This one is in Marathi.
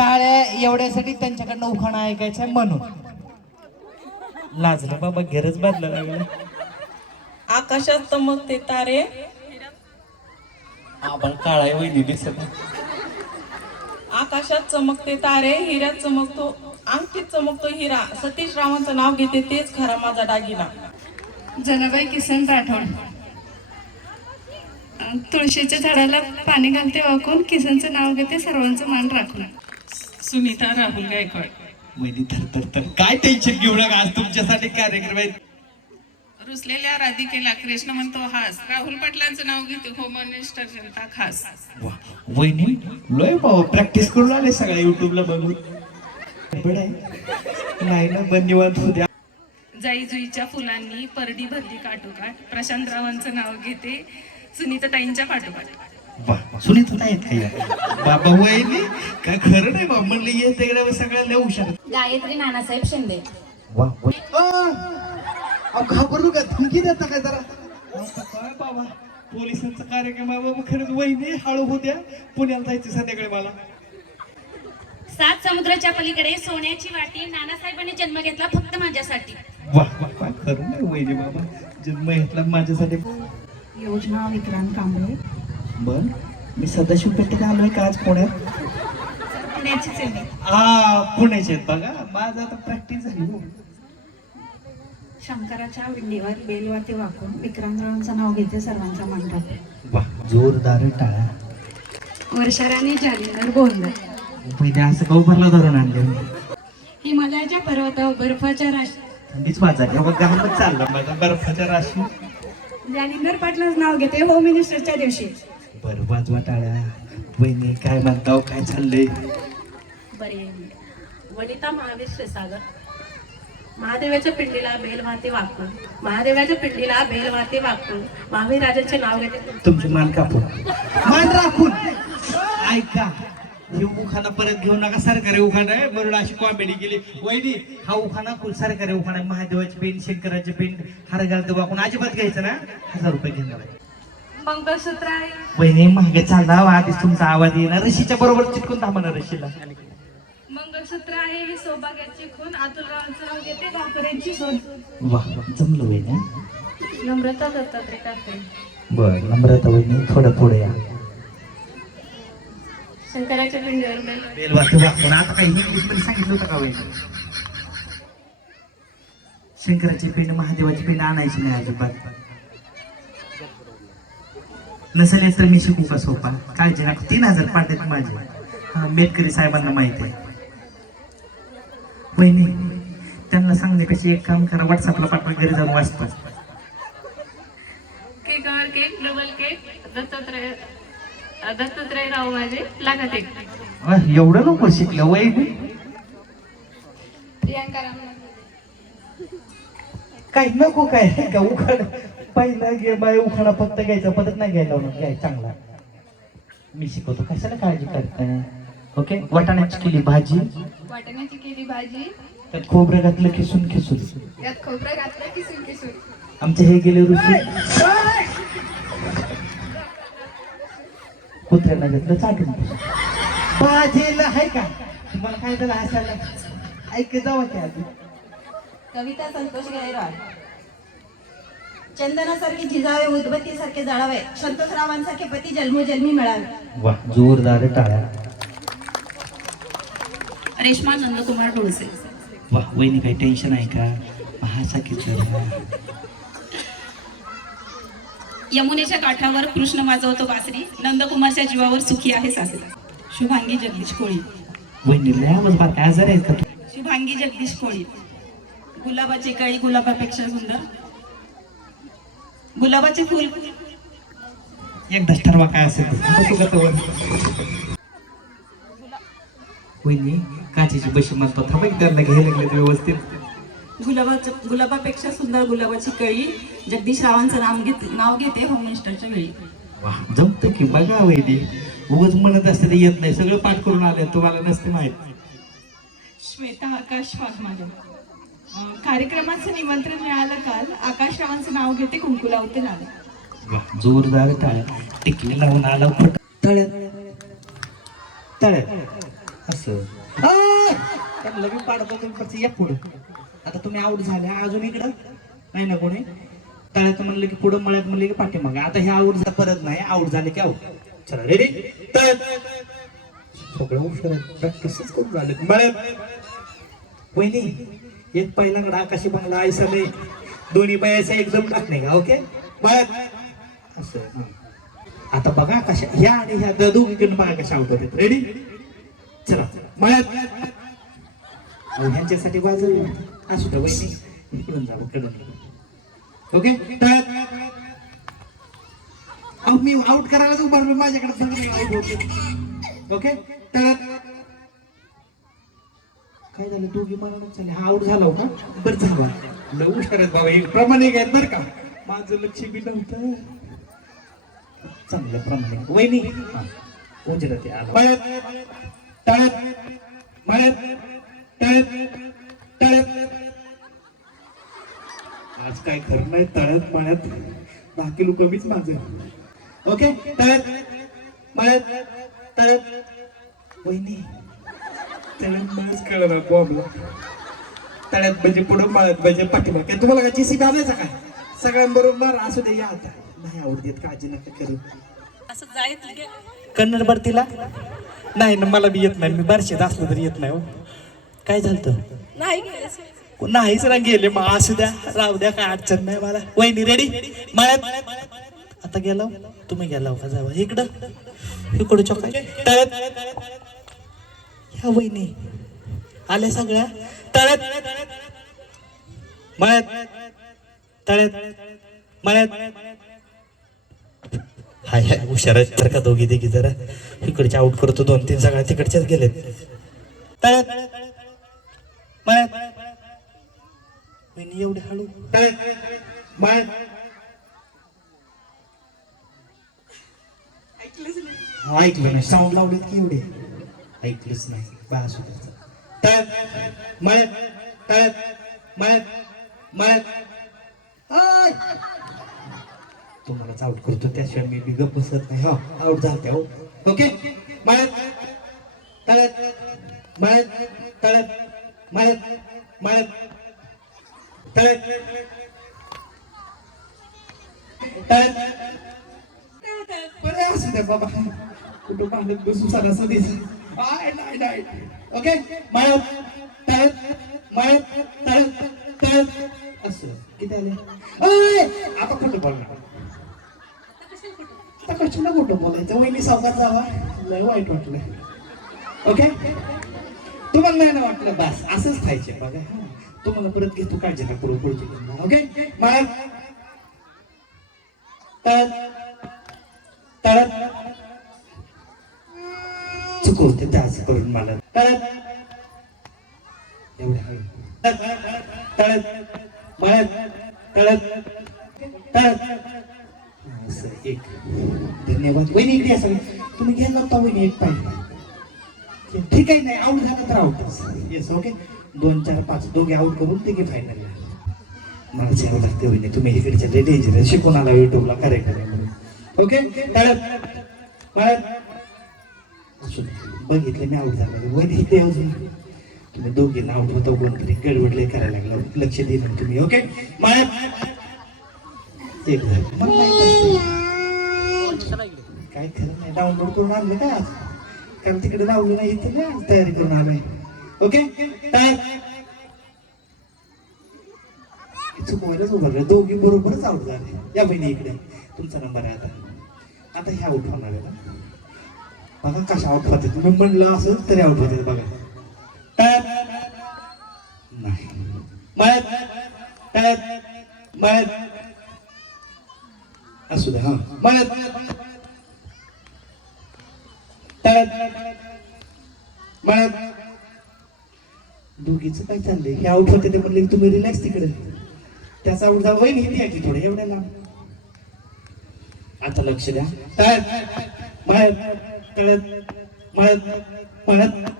टाळ्या एवढ्यासाठी त्यांच्याकडनं उखाणा ऐकायचा म्हणून. लाजले बाबा घेरच बदला लागला. आकाशात चमकते तारे. आपण काळा वहिनी दिसत. आकाशात चमकते तारे हिऱ्यात चमकतो अंगठीत चमकतो हिरा. सतीश रावांचं नाव घेते तेच खरा माझा दागिना. जनाबाई किसन राठोड. तुळशीच्या झाडाला पाणी घालते वाकून किसनचं नाव घेते सर्वांचं मान राखून. सुनीता राहुल गायकवाड. वहिनी तर तर तर. काय टेन्शन घेऊ नका आज तुमच्यासाठी कार्यक्रम आहे. रुसलेल्या राधिकेला कृष्ण म्हणतो हास. राहुल पाटलांचं नाव घेते होम मिनिस्टर जनता खास. वा. वहिनी लोय बाबा प्रॅक्टिस करून आले सगळ्या युट्यूबला बघून. आहे. नाही ना निवांत होत्या जाई जुईच्या फुलांनी परडी भरली काठोकाठ. प्रशांत रावांचं नाव घेते सुनीता ताईंच्या पाठोपाठ. सुनीत आहेत का या? बाबा वहिनी काय खरं नाही बाबा म्हणलं येत इकडे सगळ्या लय हुशार गायत्री नानासाहेब शिंदे. वा घाबरू का धमकी देता काय जरा. काय बाबा पोलिसांचा कार्यक्रम आहे बाबा खरंच वहिनी हळू होत्या पुण्याला जायचं संध्याकाळी मला. सात समुद्राच्या पलीकडे सोन्याची वाटी नानासाहेबांनी जन्म घेतला फक्त माझ्यासाठी. वा वा काय खरं नाही वहिनी बाबा. जन्म घेतला माझ्यासाठी. योजना विक्रांत कांबळे. बर. मी सदाशिव पेठेला आलोय का आज पुण्यात? पुण्याचीच आहे मी. हा पुण्याचे आहेत बघा. माझं आता प्रॅक्टिस झाली हो. शंकराच्या विंडीवर बेलवाती वाकून विक्रांतरावांचं नाव घेते सर्वांचा मान राखून वा जोरदार टाळा वर्षाराणी जालिंदर गोंधळ. पहिले असं का उभारला धरून आणले. हिमालयाच्या पर्वतावर बर्फाच्या राशी. थंडीच वाजाली. बघा गावात चाललं माझा बर्फाच्या राशी. जालिंदर पाटलांचं नाव घेते होम मिनिस्टरच्या दिवशी. बरं वाजवा टाळ्या वहिनी काय म्हणताव काय चाललंय? बरे वनिता महावीर क्षीरसागर महादेवाच्या पिंडीला बेल वाहते वाकून महादेवाच्या पिंडीला बेल वाहते वाकून महावीर राजांचे नाव घेते. तुमची मान कापून. मान राखून. ऐका हे उखाणा परत घेऊ नका. सरकारी उखाणा आहे. म्हणून अशी कॉमेडी केली. वहिनी हा उखाणा खूप सरकारी उखाणा आहे. महादेवाची पेंड शंकराची पेंड. हार घालतो वाकून अजिबात घ्यायचं ना? हजार रुपये घेणार आहे. मंगळसूत्र आहे वहिनी मागे चालला आधीच तुमचा आवाज येणार रशीच्या बरोबर चिटकून थांबा ना रशीला मंगळसूत्र आहे ही सौभाग्याची खून. अतुलरावांचं नाव घेते घाकऱ्यांची शोध वा जमलं वहिनी. नम्रता दत्तात्रय बर नम्रता वहिनी थोडं पुढे या. शंकराच्या पिंडीवर बेल बेल वाटतो वाकून आता काही इंग्लिशमध्ये सांगितलं होतं का वहिनी? शंकराची पेंड महादेवाची पेंड आणायची नाही अजिबात. नसेल तर मी शिकू का सोपा काळजी नका तीन हजार पाठवत माझे. हा मेटकरी साहेबांना माहिती आहे. वहिनी त्यांना सांगण्यापेक्षा एक काम करा व्हॉट्सअपला पाठवा घरी जाऊन वाचतो. केकवर cake double cake Dattatray Dattatray Rao माझे लागत एक. वाह, एवढं लवकर शिकलं वहिनी. प्रियांका राम. काय नको काय का उखाड पहिला घे बाय उखाडा फक्त घ्यायचा पद्धत नाही घ्यायला लावणार. घ्याय चांगला. मी शिकवतो. कशाला काळजी करताय? ओके? वाटाण्याची केली भाजी. वाटण्याची केली भाजी. त्यात खोबरं घातलं किसून खिसून यात खोबरं घातलं किसून किसून आमचे हे गेले ऋषी. कुत्र्यांना घेतलं चाटून. भाजीला आहे का? तुम्हाला काय झालं हसायला? ऐक जावा की आधी. कविता संतोष गायरवाड चंदनासारखे झिजावे उदबत्तीसारखे जाळावे संतोषरावांसारखे पती जन्मोजन्मी मिळावे. वा जोरदार टाळ्या. रेश्मा नंदकुमार डोळसे. वा वहिनी काही टेन्शन आहे का? यमुनेच्या काठावर कृष्ण वाजवतो बासरी नंदकुमारच्या जीवावर सुखी आहे सासरी. शुभांगी जगदीश कोळी. आवाज आजार का? शुभांगी जगदीश कोळी. गुलाबाची कळी गुलाबापेक्षा सुंदर. गुलाबाचे फुल. एकदाच ठरवा काय असेल? वहिनी काचेची बशी म्हणतो. थांबा त्यांना घ्यायला लागले व्यवस्थित. गुलाबाचं गुलाबापेक्षा सुंदर गुलाबाची कळी. जगदीश रावांचं नाव घेते नाव घेते होम मिनिस्टरच्या वेळी वा जमतं की बघा वहिनी. उगाच म्हणत असते येत नाही. सगळं पाठ करून आले. तुम्हाला नसते माहीत. श्वेता आकाश वाघमारे. अं, कार्यक्रमाचं निमंत्रण मिळालं काल. आकाश रावांचं नाव घेते कुंकू लावते लाल वा जोरदार टाळ्या. टिकली लावून आला फट. तळ्यात तळ्यात असं. लगेच पाडतो तुम्ही परत या पुढं. आता तुम्ही आऊट झाले. अजून इकडं. नाही ना कोणी? तळ्यात म्हणलं की पुढं मळ्यात म्हणलं की पाठीमागे. आता ह्या आऊट जा परत नाही. आऊट झाले की आऊट चला रेडी सगळं हुशार प्रॅक्टिसच करून झाले मळ्यात. वहिनी एक पहिल्याकडे आकाशी बंगला आयसा नाही दोन्ही पायाचा एकदम टाक नाही का? ओके? मळ्यात असं आता बघा कशा ह्या आणि ह्या द- दोघीकडनं बघा कशा आउट होतात रेडी चला मळ्यात ह्यांच्यासाठी वाजव. असू द्या वहिनी. इकडून जा कडून ओके? अहो मी आउट करायला उभारलो माझ्याकडे ओके? तर काय झालं? दोघी मनानं चालले हा आऊट झाला होता. बरं झाला. लवू शरद बाबा. एक प्रामाणिक आहेत बरं का. माझं लक्ष बी नव्हतं. चांगलं प्रामाणिक वहिनी. हा, उजरा ते आला. मळ्यात तळ्यात मळ्यात. तळ्यात आज काय खरं नाही. तळ्यात मळ्यात. बाकी लोक मीच माझं. ओके? तळ्यात मळ्यात. तळ्यात वहिनी. कळलं तळ्यात म्हणजे पुढं म्हणजे पाठीमाग काय तुम्हाला काय जेसी घालायचा काय? सगळ्यांबरोबर असू दे या आता. नाही आवडत काळजी नका करू. असं जायचं कन्नड भरतीला नाही ना मला बी येत नाही. मी बारशेत असलं तरी येत नाही हो. काय झालं नाही गेलं नाहीच ना गेले मग असू द्या राहू द्या काय अडचण नाही मला. वहिनी रेडी मळ्यात? आता गेला तुम्ही गेला का? जावा. इकडं. इकडं चौकाय तळ्यात? ह्या वहिनी आल्या सगळ्या. तळ्यात मळ्यात तळ्यात मळ्यात. हाय हाय हुशार तर का दोघी देखी जरा. इकडचे आउट करतो दोन तीन सगळ्या तिकडच्याच गेलेत. तळ्यात मळ्यात. वहिनी एवढे हळू. हा ऐकलं नाही. साऊंड लावलेत की एवढे? ऐकलंच नाही. बास सुद्धा तळ्यात मळ्यात तळ्यात मळत मळ्यात आय! तुम्हालाच आउट करतो त्याशिवाय मी बी गप्प बसत नाही हो. आउट झालते हो. ओके मळत तळत मळत तळ्यात मळत मळत तळत तळ्यात बरे असू द्या बाबा. कुठं पाहण्यात बसू सारा आय नाही नाही ओके मळ्यात तळ्यात मळ्यात तळ्यात तळ्यात असं किती आले ओय, आता कुठं बोलणार आता कशाला कुठं बोलायचं वहिनी सावकार जावा लय वाईट वाटलं ओके तुम्हाला नाही ना वाटलं बस असंच खायचे बघा हा. तुम्हाला परत घेतो काळजी ना करू पुढची ओके मळ्यात तळ्यात तळ्यात चुकवते त्याच करून मला तळ्यात एवढ्या हळू. तळ्यात मळ्यात तळ्यात असं एक धन्यवाद. वहिनी इकडे असाल तुम्ही घ्यायला होता वहिनी एक पाहिजे ठीक आहे नाही आऊट झालं तर आऊट येस ओके दोन चार पाच दोघे आऊट करून तिघे फायनल मला सांगावं लागते वहिनी. तुम्ही इकडच्या लय डेंजर शिकून आला युट्यूबला करेक्ट म्हणून. ओके तळत मळ्यात बघितलं मी आऊट झालं वहिनी अजून? तुम्ही दोघे आऊट होता कोणतरी गडबडले करायला लागला. लक्ष दिलं तुम्ही ओके? एक झालं. मग काय खरं नाही डाउनलोड करून आणलं का कारण तिकडे लावलं नाही इथे नाही आज तयारी करून आलोय. ओके? चुकवायलाच उभारलं दोघी बरोबरच आऊट झाले. या बहिणी इकडे. तुमचा नंबर आहे आता. आता हे आऊट होणार आहे ना? बघा कशा आउट होते तुम्ही म्हणलं असं तरी आउट होते बघा. नाही. असू दे हा. मळ्यात तळ्यात मळ्यात दोघीच काय चाललंय? हे आउट होते ते म्हणले तुम्ही रिलॅक्स तिकडे. त्याचा आउट झाला वय नाही की थोडं. एवढ्या लांब. आता लक्ष द्या. तळ्यात मळ्यात तळ्यात मळ्यात मळ्यात